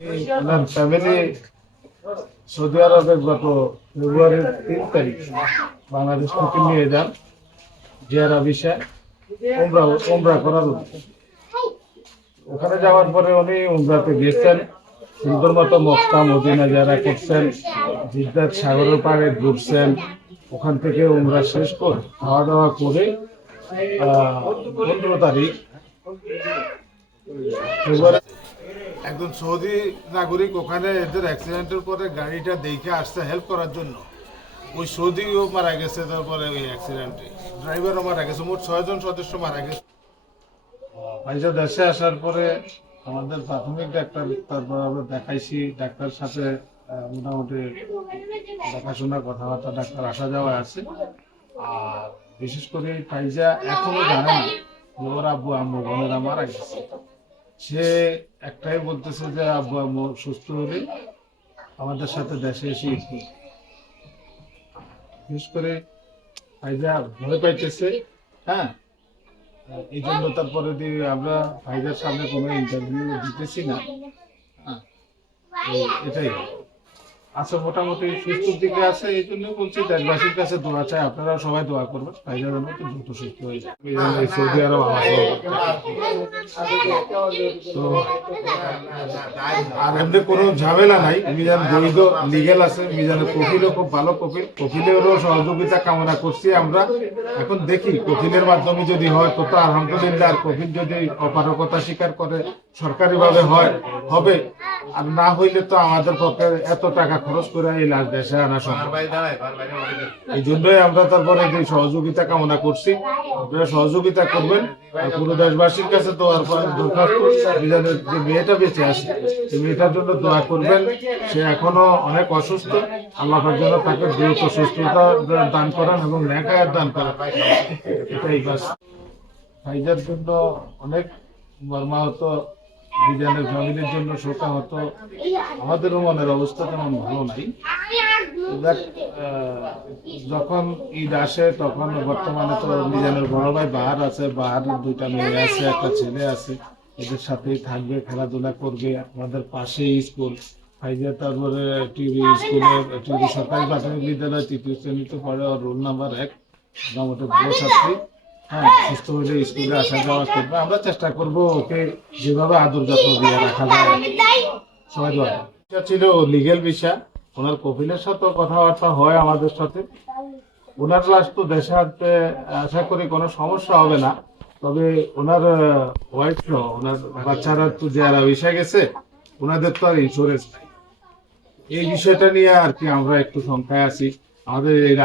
ওনার family Saudi আরবে গত ফেব্রুয়ারির 3 তারিখ বাংলাদেশ থেকে নিয়ে যান জিয়ারা ভিসায় উমরা করার উদ্দেশ্যে। ওখানে যাওয়ার পরে উনি উমরাতে গেছেন, সুন্দর মতো মক্কা মদিনা যারা করছেন, জিদ্দার সাগরের পাড়ে ঘুরছেন। ওখান থেকে উমরা শেষ করে খাওয়া দাওয়া করে 15 তারিখ ফেব্রুয়ারি একজন সৌদি নাগরিক ওখানে এদের অ্যাক্সিডেন্টের পরে গাড়িটা দেখে আসছে হেল্প করার জন্য। ওই সৌদিও মারা গেছে, তারপরে ওই অ্যাক্সিডেন্টে ড্রাইভারও মারা গেছে, মোট 6 জন সদস্য মারা গেছে। ভাইজা দেশে আসার পরে আমাদের প্রাথমিক ডাক্তার তারপর আমরা দেখাইছি, ডাক্তার সাথে মোটামুটি দেখাশোনা কথাবার্তা ডাক্তার আসা যাওয়া আছে। আর বিশেষ করে ফাইজা এখনো জানে না যে ওর আব্বু আম্মু বোনেরা মারা গেছে। সে একটাই বলতেছে যে আব্বু আম্মু সুস্থ হলে আমাদের সাথে দেশে এসে বিশেষ করে ফাইজা ভয় পাইতেছে। হ্যাঁ, এই জন্য তারপরে আমরা ফাইজার সামনে কোনো ইন্টারভিউ দিতেছি না। হ্যাঁ, এটাই আচ্ছা, মোটামুটি সুস্থর দিকে আছে। এই জন্য বলছি দেশবাসীর কাছে দোয়া চাই, আপনারা সবাই দোয়া করবেন ফাইজার জন্য দ্রুত সুস্থ হয়ে যায়। সৌদি আরব তো আর এমনি কোনো ঝামেলা নাই। মিজান বৈধ লিগেল আছে, মিজানের কপিলও খুব ভালো কপিল, কপিলেরও সহযোগিতা কামনা করছি আমরা। এখন দেখি কপিলের মাধ্যমে যদি হয় তো আলহামদুলিল্লাহ, আর কপিল যদি অপারগতা স্বীকার করে সরকারিভাবে হবে, আর না হইলে তো আমাদের পক্ষে এত টাকা খরচ করে এই লাশ দেশে আনা সম্ভব। এই জন্যই আমরা তারপরে যে সহযোগিতা কামনা করছি, আপনারা সহযোগিতা করবেন। আর পুরো দেশবাসীর কাছে দরখাস্ত, যে মেয়েটা বেঁচে আছে সেই মেয়েটার জন্য দোয়া করবেন। সে এখনো অনেক অসুস্থ, আল্লাহ যেন তাকে দ্রুত সুস্থতা দান করেন এবং নেকায়াত দান করেন। এটাই বাস। ফাইজার জন্য অনেক মর্মাহত, মিজানের ফ্যামিলির জন্য শোকাহত। আমাদেরও মনের অবস্থা তেমন ভালো নাই। যখন ঈদ আসে তখন বর্তমানে তো মিজানের বড় ভাই বাহার আছে, বাহারের 2টা মেয়ে আছে, একটা ছেলে আছে, এদের সাথেই থাকবে, খেলাধুলা করবে। আমাদের পাশেই স্কুল ফাইজা, তারপরে টিভি স্কুলের টিভি সরকারি প্রাথমিক বিদ্যালয় 3য় শ্রেণীতে পড়ে, ওর রোল নাম্বার 1, মোটামুটি ভালো ছাত্রী। হ্যাঁ, সুস্থ হলে স্কুলে আসা যাওয়া করবে। আমরা চেষ্টা করবো ওকে যেভাবে আদর যত্ন দিয়ে রাখা যায়। সবাই দোয়া ছিল লিগেল ভিসা। ওনার কপিলের সাথে কথাবার্তা হয় আমাদের সাথে। ওনার লাশ তো দেশে আনতে আশা করি কোনো সমস্যা হবে না। তবে ওনার ওয়াইফ সহ ওনার বাচ্চারা তো যারা ভিসা গেছে, ওনাদের তো আর ইন্স্যুরেন্স নাই। এই বিষয়টা নিয়ে আর কি আমরা একটু সংখ্যায় আছি। আমাদের এই